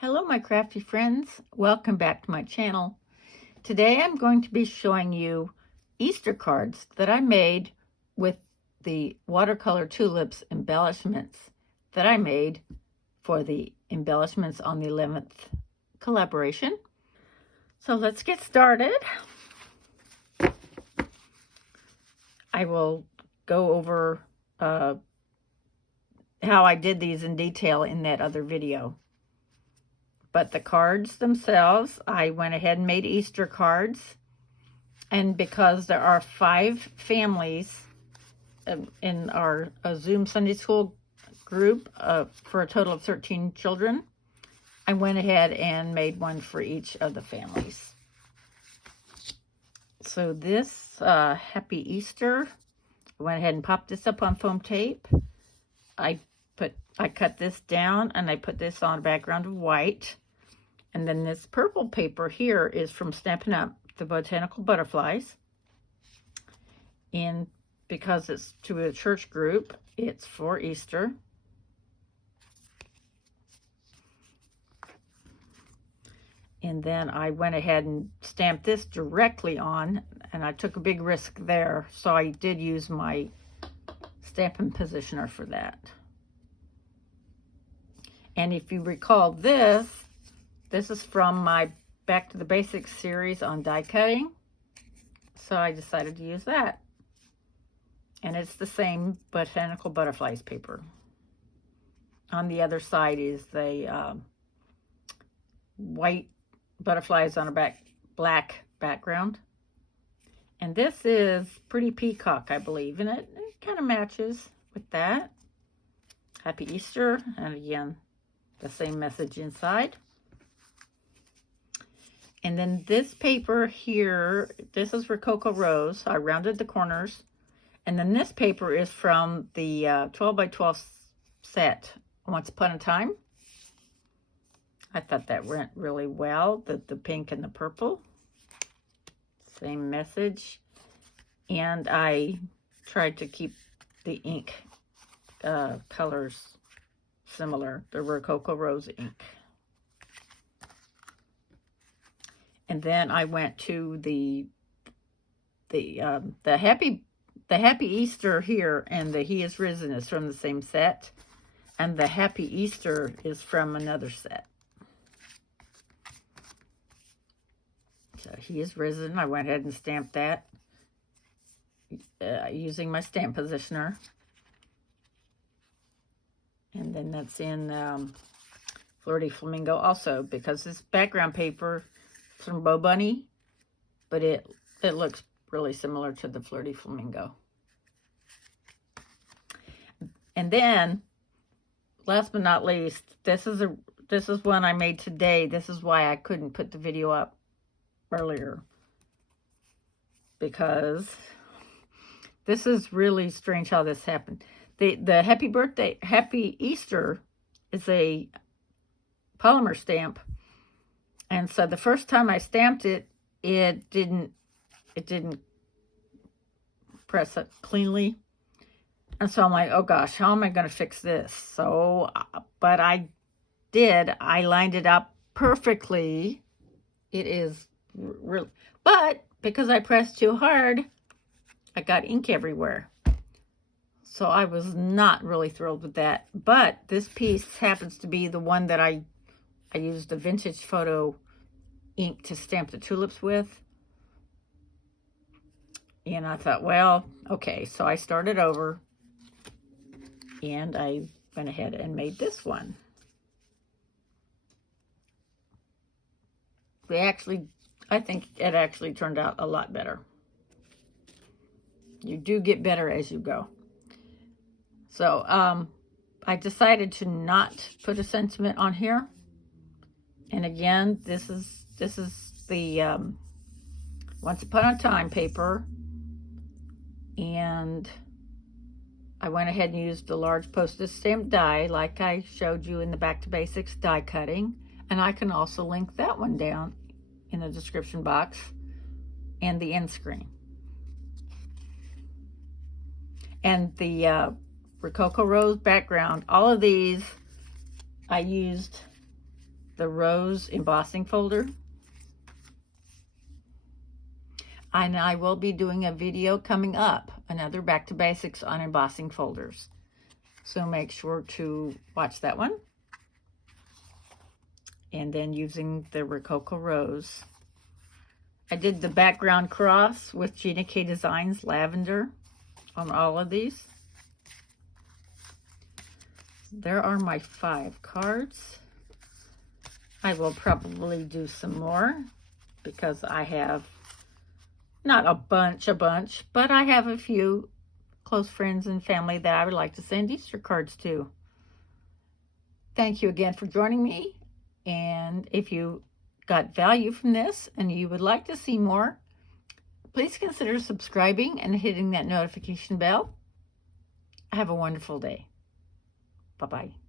Hello my crafty friends, welcome back to my channel. Today I'm going to be showing you Easter cards that I made with the watercolor tulips embellishments that I made for the Embellishments on the 11th collaboration. So let's get started. I will go over how I did these in detail in that other video. But the cards themselves, I went ahead and made Easter cards. And because there are 5 families in our Zoom Sunday School group for a total of 13 children, I went ahead and made one for each of the families. So this Happy Easter, I went ahead and popped this up on foam tape. I cut this down and I put this on a background of white. And then this purple paper here is from Stampin' Up! The Botanical Butterflies. And because it's to a church group, it's for Easter. And then I went ahead and stamped this directly on, and I took a big risk there, so I did use my Stampin' Positioner for that. And if you recall this is from my Back to the Basics series on die cutting. So I decided to use that. And it's the same Botanical Butterflies paper. On the other side is the white butterflies on a black background. And this is Pretty Peacock, I believe. And it kind of matches with that. Happy Easter. And again, the same message inside. And then this paper here, this is Rococo Rose. I rounded the corners. And then this paper is from the 12 by 12 set, Once Upon a Time. I thought that went really well, the pink and the purple. Same message. And I tried to keep the ink colors similar, the Rococo Rose ink. And then I went to the Happy Easter here, and the He is Risen is from the same set, and the Happy Easter is from another set. So He is Risen. I went ahead and stamped that using my stamp positioner, and then that's in Flirty Flamingo also, because this background paper from Bo Bunny, but it looks really similar to the Flirty Flamingo. And then, last but not least, this is one I made today. This is why I couldn't put the video up earlier, because this is really strange how this happened. The Happy Easter is a polymer stamp. And so the first time I stamped it, it didn't press it cleanly. And so I'm like, oh gosh, how am I going to fix this? So, but I did. I lined it up perfectly. It is really, but because I pressed too hard, I got ink everywhere. So I was not really thrilled with that. But this piece happens to be the one that I used the vintage photo ink to stamp the tulips with. And I thought, well, okay. So I started over. And I went ahead and made this one. I think it actually turned out a lot better. You do get better as you go. So I decided to not put a sentiment on here. And again, this is the Once Upon a Time paper. And I went ahead and used the large postage stamp die like I showed you in the Back to Basics die cutting. And I can also link that one down in the description box and the end screen. And the Rococo Rose background, all of these I used the rose embossing folder. And I will be doing a video coming up, another Back to Basics on embossing folders. So make sure to watch that one. And then using the Rococo Rose. I did the background cross with Gina K Designs lavender on all of these. There are my 5 cards. I will probably do some more because I have not a bunch, but I have a few close friends and family that I would like to send Easter cards to. Thank you again for joining me. And if you got value from this and you would like to see more, please consider subscribing and hitting that notification bell. Have a wonderful day. Bye-bye.